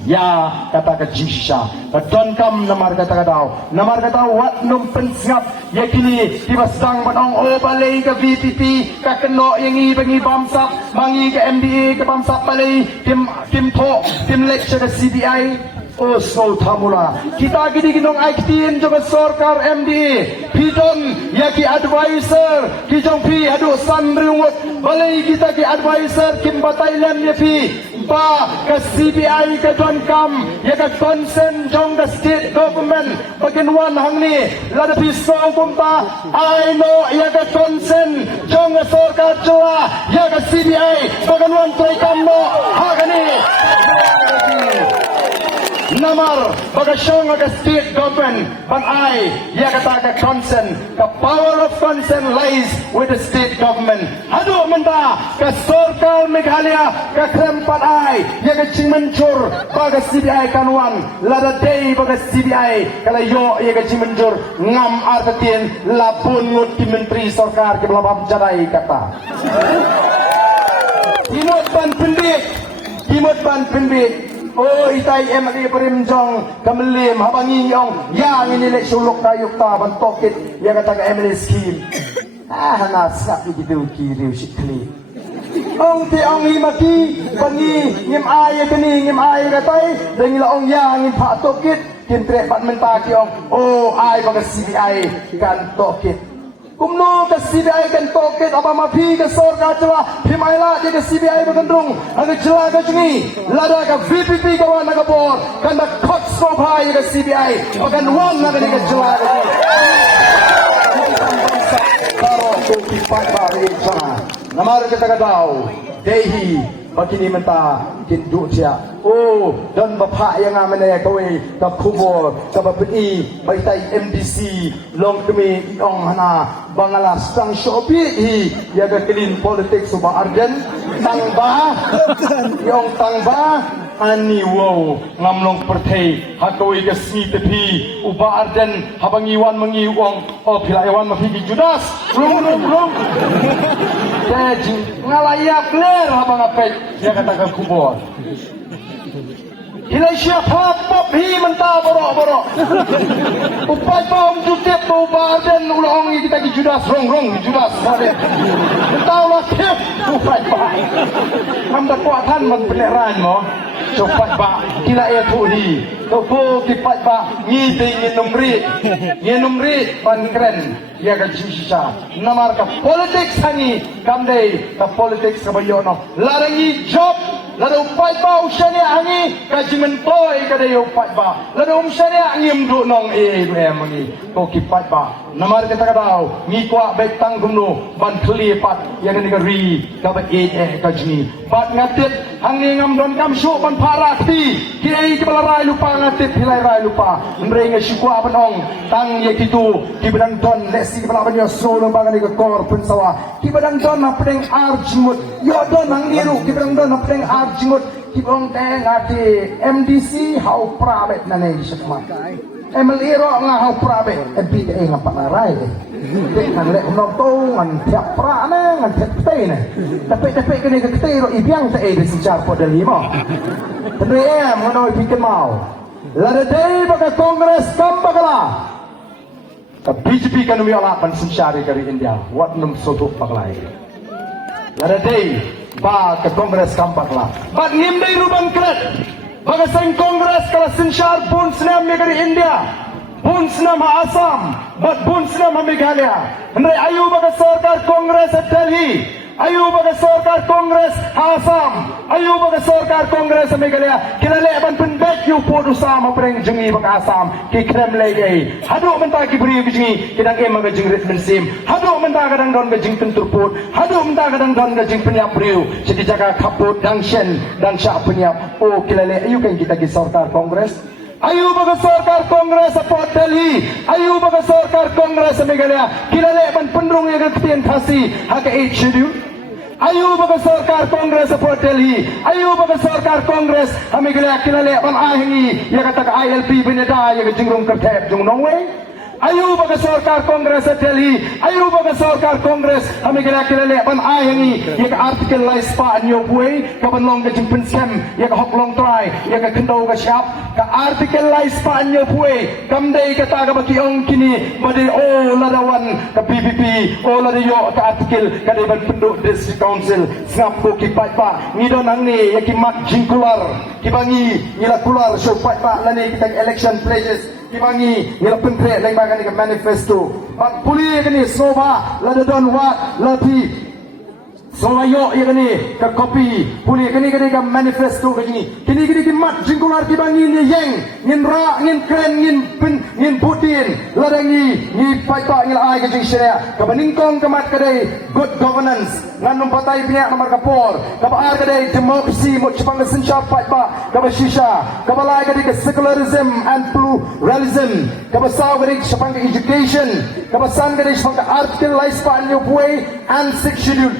ya kata ka jisha don kam namar kata wat num pensngap ya kini tiba sedang banong o balai ka VPP ka keno yang bangi bamsap mangi ka MDA ka bamsap balai tim lecture ka CBI o so thamula kita gini ginong aiktin jong sarkar MDA pidon ya ki advisor ki jong pi hadu sanriwut balai kita ki advisor kim batailan ya pi ba ka CBI ka don kam ya ka consent jong the state government bagian wan hang ni lada pi so kumta I know ya ka consent jong sarkar jua ya ka CBI bagian wan trai kam no ha kani namar bagasyong aga state government ban ay ya kata ka consent the power of consent lies with the state government hadu menta ka sarkar Meghalaya ka krempat ay ya ka chingmenjur baga CBI kanwan lada day baga CBI kala yo ya ka chingmenjur ngam arbatien labun ngut ki menteri sarkar ke belabam jadai kata Timot ban pendek oh itai emali perimjong kemelim habangi yong yang ini lek suluk kayuk ta ban tokit yang kata ka emali scheme nasak gitu kiri sikli ong ti ong imaki bangi ngim ay kini ngim ay katai dengila ong yang ngim pak tokit kintre pat mentaki ong oh ay baga CBI kan tokit kumno ke CBI kan toket apa mapi ke sorga celah himaila je ke CBI bergendrung anga celah ke jengi lada ke VPP kawan naga bor kanda kot sobhai ke CBI akan wan naga ke celah ke karo kopi pakar sana namar kita kadau dehi bakini menta kindu cia oh dan bapak yang amane kowe ka kubur ka bapeni baitai MDC long kemi ong hana bangala stang shopi hi ya ga clean politics suba arjen tangba yong tangba ani wo ngamlong perthei hakoi ke smi tepi uba arjen habangiwan mengiwong oh pilaiwan mafiki judas rung jadi ngalayak ler habang apet ya katakan kubur hilai siapa pop hi mentah borok upai bom jutip bau badan ulang kita ki judas rong judas balik tahu lah kep upai ba ham dak kuatan man beneran mo copat ba kila ya tuhi to bo kipat ba ngi de ngi numri pan keren ya ka jisha namar ka politics hani kamdei ka politics ka bayono larangi job lalu upai ba usyani angi kajimen toy kada upai ba lalu usyani angim du nong mangi ko kipat ba namar kata kadau ngi kwa betang gumno ban klipat ya ka negeri ka ba kajni bat ngatit hangi ngam don kam syu ban parati ki kepala rai lupa ngatit hilai rai lupa mrenga syukwa banong tang ye kitu ki bedang don lesi kepala banyo solo bagani ke kor pensawa ki bedang don apdeng arjimut yo don hangiru ki bedang don apdeng arjimut ki bong teng ati MDC hau prabet nane syakma MLA ro nga hau prabet MP te ngapa narai dek nang lek nom to ngan tiap pra ne ngan tiap te ne tapi kene ke te ro ibiang te de sijar po de limo tendre ngono bikin mau lada dei baga kongres kambagala ka BJP kan mi ala pan sinsyari dari India wat num soto paglai lada dei ba ke kongres kambagala bat ngim dei rubang kret baga sang kongres kala sinsyar pun senam dari India pun senam Assam bat pun senam Meghalaya andre ayu baga sarkar kongres Delhi ayu baga sarkar kongres Assam ayu baga sarkar kongres Meghalaya kilale ban pendek yu podu sama preng jengi baga Assam ki kremle gei hadu menta ki bri jengi kidang maga jing ritmen sim hadu menta kadang don ga jing tentur pot hadu menta kadang don ga jing penyap briu jadi jaga kaput dang shen dan sya penyap oh kilale ayu kan kita ki sarkar kongres ayu baga sarkar kongres Port Delhi ayu baga sarkar kongres Meghalaya kilale ban pendrung yang ketien thasi haka schedule ayu baga sarkar kongres Port Delhi ayu baga sarkar kongres Meghalaya kilale ban ahingi ya kata ILP beneda ya jingrung kertep jung nongwei ayu baga sarkar kongres Delhi ayu baga sarkar kongres Meghalaya kilale ban ahingi ya artikel lai spa nyo buai ka ban long ga jing pensem ya hok long try ya kendau ga syap ka artikel lai spa nyo buai kamdei kata ga baki ong kini bade oh ladawan ka PPP oh ladayo ka artikel ka de ban penduk district council snap ko ki pai pa ngido nang ni ya ki mak jingkular ki bangi ngila kular so pai pa lani kita election pledges kibangi ngila pentre lang bagani ka manifesto pat puli kini soba lada don wat lati So ayo ya kini ke kopi, puli kini ke manifesto ke kini ke mat jingkular ki bangin yang ngin ra ngin kren ngin Putin larangi ni paita ngil ai ke jingsyria ke beningkong ke mat kedai good governance ngan numpatai pihak nomor kapor ke baar kedai demokrasi mo cipang sencha paita ke shisha ke balai kedai ke secularism and pluralism ke basau kedai cipang ke education ke basan kedai cipang ke article lifespan new way and six schedule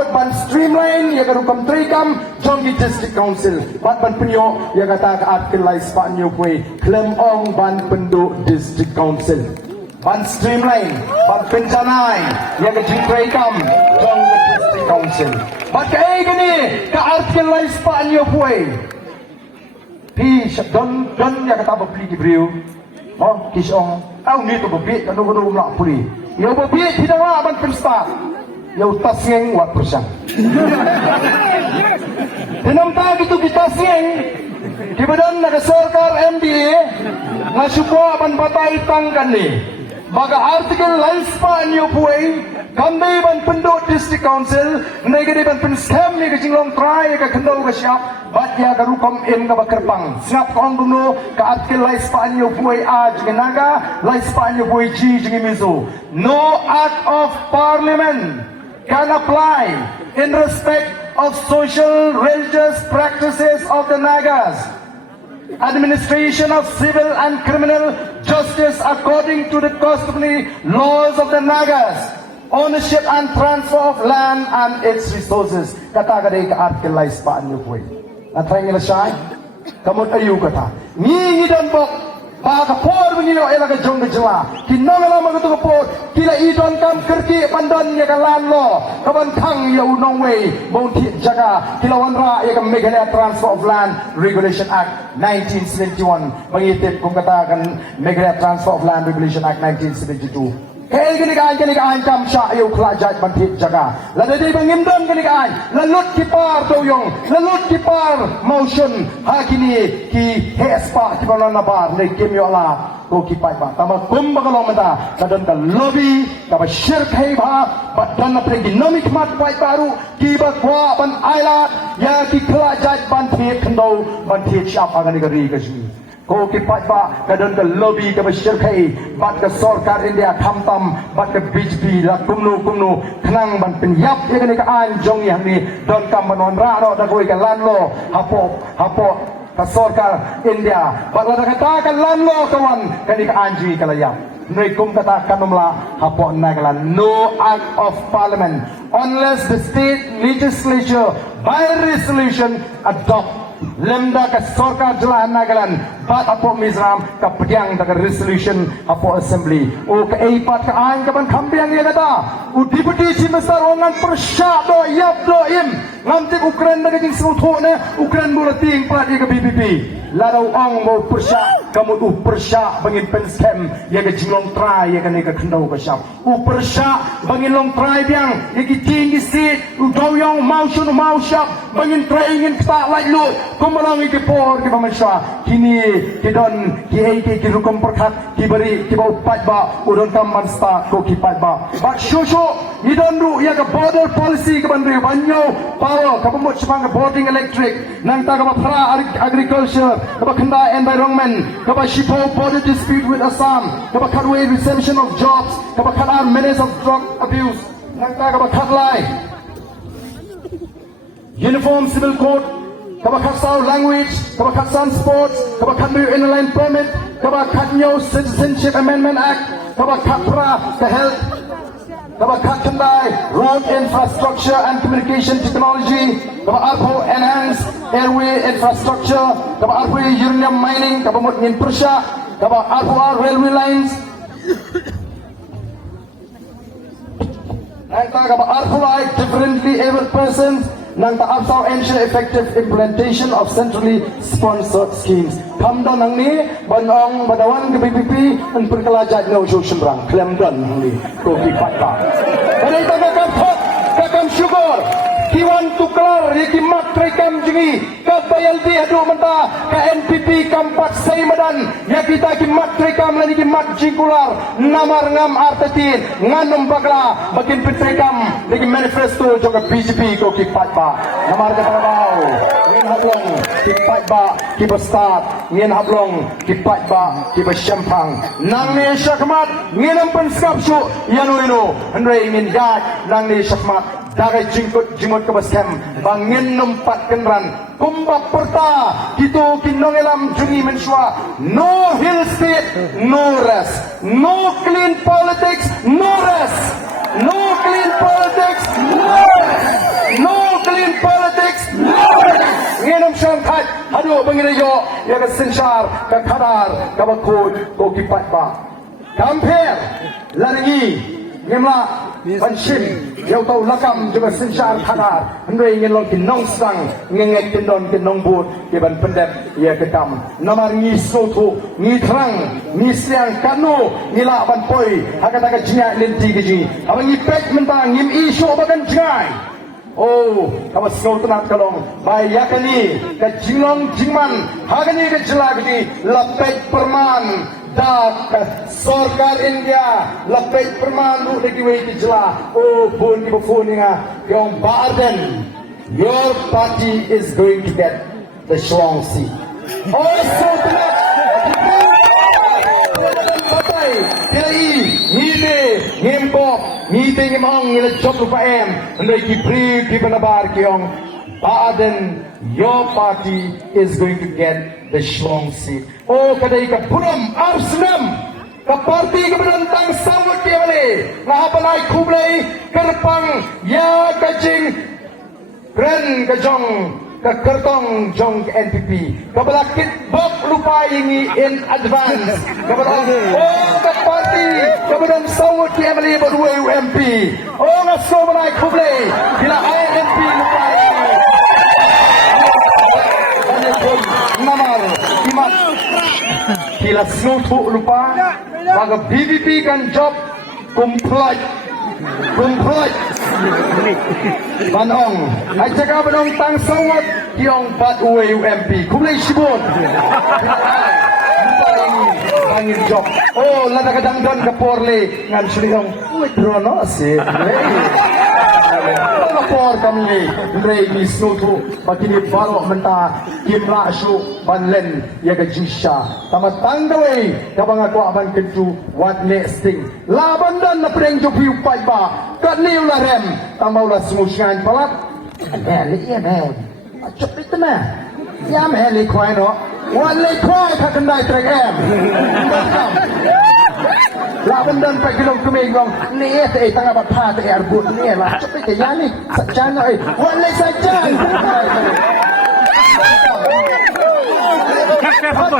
Mut ban streamline ya karukam trikam jonggi district council bat ban penyo ya kata ke artikel lais pak new way klem ong ban penduk district council ban streamline ban pencanai ya ke trikam jonggi district council bat ke gini ke artikel lais pak new way pi don ya kata beli di brio oh kisong au ni tu bebi kan do mlak puli ya bebi tidak lah ban pensta Yau tasing wat persang. Dinamta gitu kita sing. Di badan naga sarkar MDA ngasupo ban batai tangkan ni. Baga artikel laispa new way kami ban penduk district council negeri ban pen scam ni kejinglong try ka kendau ka siap bat ya ka rukom in ka bakerpang snap kong duno ka artikel laispa new way a jinaga laispa new way ji jingimizo no act of parliament can apply in respect of social religious practices of the Nagas, administration of civil and criminal justice according to the customary laws of the Nagas, ownership and transfer of land and its resources. Kata kadai ke artikel lais pa anyo pui. Natray nila siya, kamot ayu kata. Ngingi dan bok. Baka por begini ela ke jong jela kinong la ma tu por kila idon kam kerti pandan ya kalan lo kaban khang ya unong wei bon thi jaga kila wanra ya kam Meghalaya Transfer of Land Regulation Act 1971 mangitip kung katakan Meghalaya Transfer of Land Regulation Act 1972 Kaya gini kaan kam siya ayaw klajat bantit jaga. Lada di bangimdon gini kaan. Lalut kipar doyong. Lalut kipar motion. Hakini ki hespa ki balon nabar. Nek kimyo ala. Ko kipai ba. Tama kumba kalong mata. Kadon ka lobby. Kaba shirk hay ba. Badan na preginomik mat pai baru. Kiba kwa ban ailat. Ya ki klajat bantit kendo. Bantit siapa gani gari kasih. Ko kipat ba kadon ka lobby ka basyirkai bat ka sarkar India khamtam bat ka BJP la kumnu khnang ban penyap ya ni ka anjong yang ni don kam manon ra ro da koi ka lanlo hapo ka sarkar India bat la kata ka lanlo kawan kani ka anji kalayap Noi kum kata kanumla hapo nagalan no act of parliament unless the state legislature by resolution adopt lemda ka sarkar jela nagalan bat apo Mizoram ka pediang da resolution apo assembly o ka eipat ka ang ka ban khambiang ya kata u deputy chief minister ongan persya do yap do im ngamtik Ukraine da jing srutho ne Ukraine bula ting pat ya ka BBP larau ong mo persya kamu u persya bangin pen scam ya ka jinglong try ya ka ne ka khandau ka syap u persya bangin long try biang ya ki ting si u doyong mau shun mau syap bangin try ingin ta lai lu kumalang ikipor ki pamansya kini kidon ki rukum perkat ki beri ki bau pat ba udon kam mansta ko ki pat ba bak shosho idon ru ya ka border policy ka bandri banyo power ka pamut semang ka boarding electric nang ta ka pra agriculture ka ba khanda environment ka ba shipo border dispute with Assam ka ba khatway reception of jobs ka ba khatar menace of drug abuse nang ta ka ba khatlai uniform civil code Kabakasau language, Kabakasan sports, Kabakatmu inline permit, Kabakatnyo Citizenship Amendment Act, Kabakapra the health, Kabakatandai road infrastructure and communication technology, Kabakarpo enhanced airway infrastructure, Kabakarpo uranium mining, Kabamutnin Prusha, Kabakarpo railway lines, and Kabakarpo differently abled persons. Nang taapsaw ensure effective implementation of centrally sponsored schemes. Kamda nang ni banong badawan ke BBP ang perkelajat na usyo sembrang klem dan nang ni kopi patah. Pada kita kakam syukur kiwan tuklar yaki matrekam jengi kabayal di adu menta ke NPP kampat saimadan ya kita ki matrekam lagi ki mat jingkular namar ngam artetin nganum bagla makin pitrekam lagi manifesto juga BJP ko ki patba namar ka bau ngin hablong ki patba ki bestat ngin hablong ki patba ki besyampang nang ni syakmat nginam penskapsu yanu inu hendrai ingin gaj nang ni syakmat dagai jingkut ke baskem bangin numpat kenran kumbak perta gitu kinongelam jungi mensua no hill state no rest no clean politics no rest no clean politics no rest no clean politics no rest nginam syangkat hadu bangirayo ya kesensar ke kadar ke bakut ko kipat ba kamper laringi ngimla Pansin, yaw tau lakam juga sensar kadar. Hendai ingin long kinong sang, ngengek kendon kinong but, kiban pendek ia kedam. Namar ngi soto, ngi terang, ngi siang kanu, ngi laban poi, hakat jingai lenti keji. Abang ngi pek mentang, ngim isu bagan jingai. Oh, kamu sengau tenat kalong. Bayakani, ke jinglong jingman, hagani ke jelagani, lapek perman. Dak Sarkar India lapet permanu lagi wei jela oh pun di bufuninga yang Biden your party is going to get the strong seat also tenat patai tilai ngide ngempok ngide ngimong ngile job lupa em ndai ki pri ki banabar ki ong Biden your party is going to get the strong seat oh kadai ka puram arsenam ka parti ka benantang samut dia bale ngahapanai kublai kerpang ya kajing kren kajong ka kertong jong ke NPP ka balakit bok lupa ini in advance ka balong oh ka parti ka benang samut dia bale berdua UMP oh ngaso banai kublai bila INP lupa ini namar imat kila snutu lupa baga BBP kan job kumplaj banong ay jaga banong tang sawat kiong bat uwe UMP kumlay sibon angin job oh lada kadang don kaporle ngan suliyong withdraw no si por kami rei ni snutu bakini balo menta kimla shu banlen ya ga jisha tama tangdawai kabang aku aban kentu what next thing laban dan na preng jopi upai ba kaniu la rem tama ula smusngan palat beli ya ben acop itu mah ya meli kwai no wale kwai ka kendai trek em laban dan pak gilong kumengong ni teh tangga bapa teh arbut ni lah cepat ke yani sajana walai sajan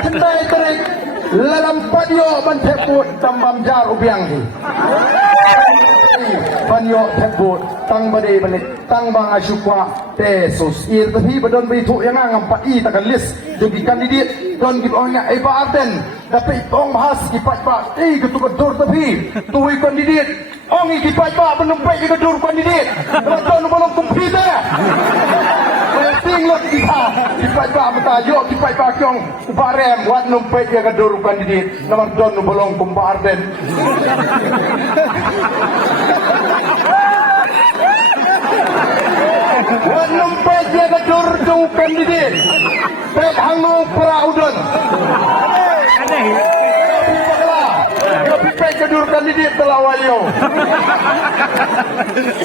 kendai trek lalam padio ban teput tambam jar ubiang ni panyo teput tang bade balik tang bang asukwa tesus ir tapi badon beritu yang ngampat i takkan list jadi kandidat don gib orangnya Pak Arden tapi ong bahas kipat pak ketuk-ketur tapi tuwi kandidat ong kipat pak penumpai kedur kandidat don belum komputer penting lo kita kipat pak betajo kipat pak kyong uparem buat numpai dia kedur kandidat nomor don belum Pak Arden buat numpai dia kedur kandidat pek hangu praudon pipek kedur kandidat telawayo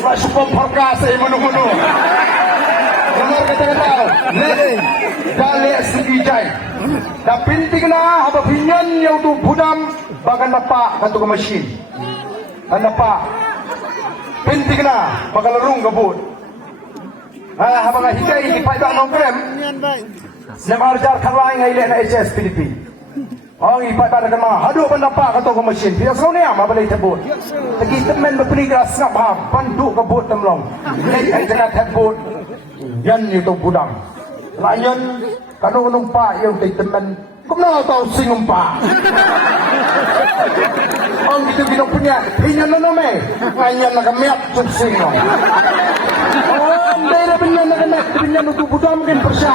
masuk pemperkasa menu-menu nomor kata-kata dale segijai dah pinting na haba pinyan yang tu budam bagan dapat katu ke mesin kan dapat pinting na bagan lerung kebut haba hikai pai tak nongkrem Semar jar khalai ngai le na HS PDP. Oh ipat pada kema. Hadu pendapat kata ke mesin. Dia sau ni ama balai tebut. Tegi temen beperi keras ngap ha pandu ke bot temlong. Ai jangan tebut. Yan itu budang. Layan kanu numpak yang temen. Kemana tahu sing numpak. Ang gitu gitu punya. Hinyan no me. Ngayan na kamiat sing no. Oh Andai na binyan untuk budam mungkin persya.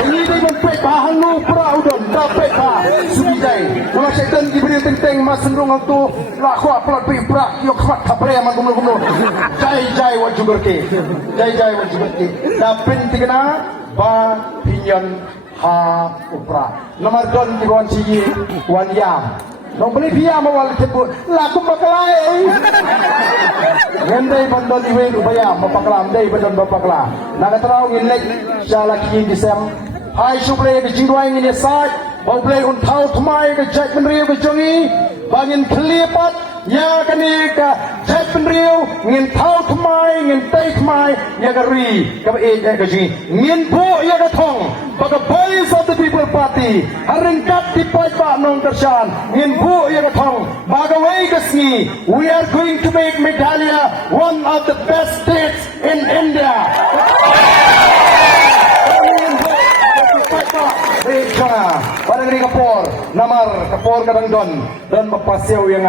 Ini dia mempek bahan lu peraudon dapat ha sumijai. Ulah syaitan diberi tenteng mas senrung tu lakwa pelat piprak yok khmat kabre aman gumlo. Jai wajugerke. Jai wajugerke. Dapin tigana ba binyan ha upra. Nomor don di wan siji wan yam. Nong beli pia mawal sebut laku pakalai. Ngendai bandon iwe upaya mapaklam dai bandon bapakla. Naga terau ngilek sala ki disem. Hai suple ke jingwai ngine sai. Bau play un thau thmai ke jat menriu ke jongi. Bangin kelipat ya kani ka jat menriu ngin thau thmai ngin tai thmai ya ka ri ka e ka ji ngin bu ya ka thong. Baga Voice of the People Party haringkat di Paipa nong tersan ngin bu ya ka thong. Baga wei kasni we are going to make Meghalaya one of the best states in India. Parang ni kapor, namar kapor kadang don mapasyaw yang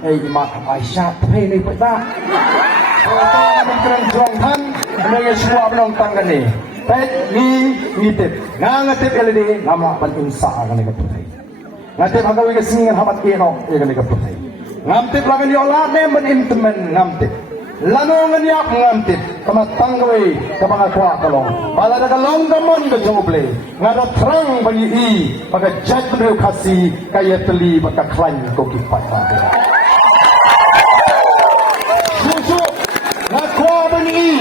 imat Aisyah tapi ni peta. Kalau naman kerang jongtan, nangis semua penong tanggan ni. Pet ni ngitip, ngatip LD nama pan insa akan ikaputay. Ngatip hanggaw ikasingan hamat kino akan ikaputay. Ngamtip lagan ni olah nemen intimen ngamtip. Lanongan yak ngantip kama tanggaway kapanga kwa kalong bala na kalong gamon ka joble ngada terang bagi i pag jat beliau kasi kaya teli pagkaklan ko kipat pa susu ngakwa bagi i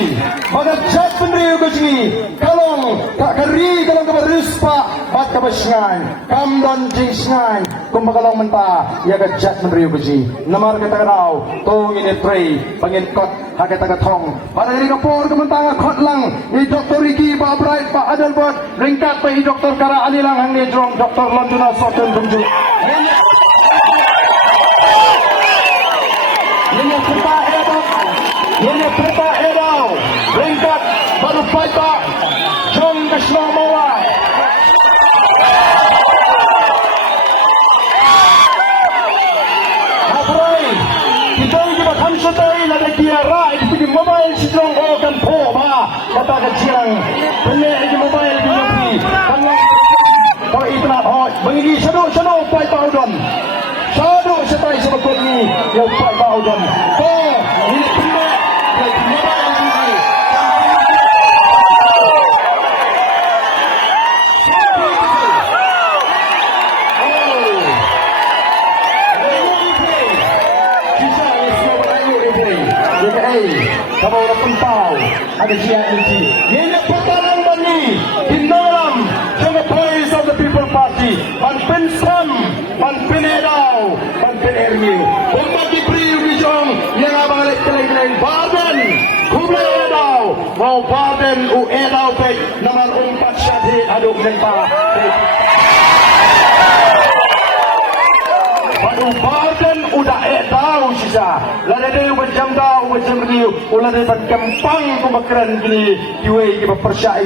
pag jat beliau kasi kalong kakari kalong kabarus pa bat kabasngan kamdan jingsngan kung makalong menta ya ka jat beliau kasi namar kita raw tong ini tray pangin kot hakat tagatong pada dari kapor kementang kot lang ni Dr. Ricky Pak Bright Pak Adelbert ringkat pa i Dr. Kara Alilang hang ni Dr. Landuna Soten Bumju ini serta edau ringkat baru Pak Jong Keslomawai Sutai na kiara itu mobile sidrong o kan po ba kata keciang benar itu mobile di nabi kalau itu nak mengi sado pai paudon sado setai sebab ni yang pai paudon ini benar mobile ini kamu orang pentau ada siap ini. Ini pertarungan bani di dalam dengan Voice of the People Party. Pan pensam, pan penedau, pan penermi. Umat Ibrahim bijong yang abang lek badan kublai edau. Mau badan u edau baik nomor 4 syahid aduk lempar. Badan udah edau sisa. Lada dia macam dah macam ni. Ulah dia kempang pemakaran gini. Kiwai kita percaya.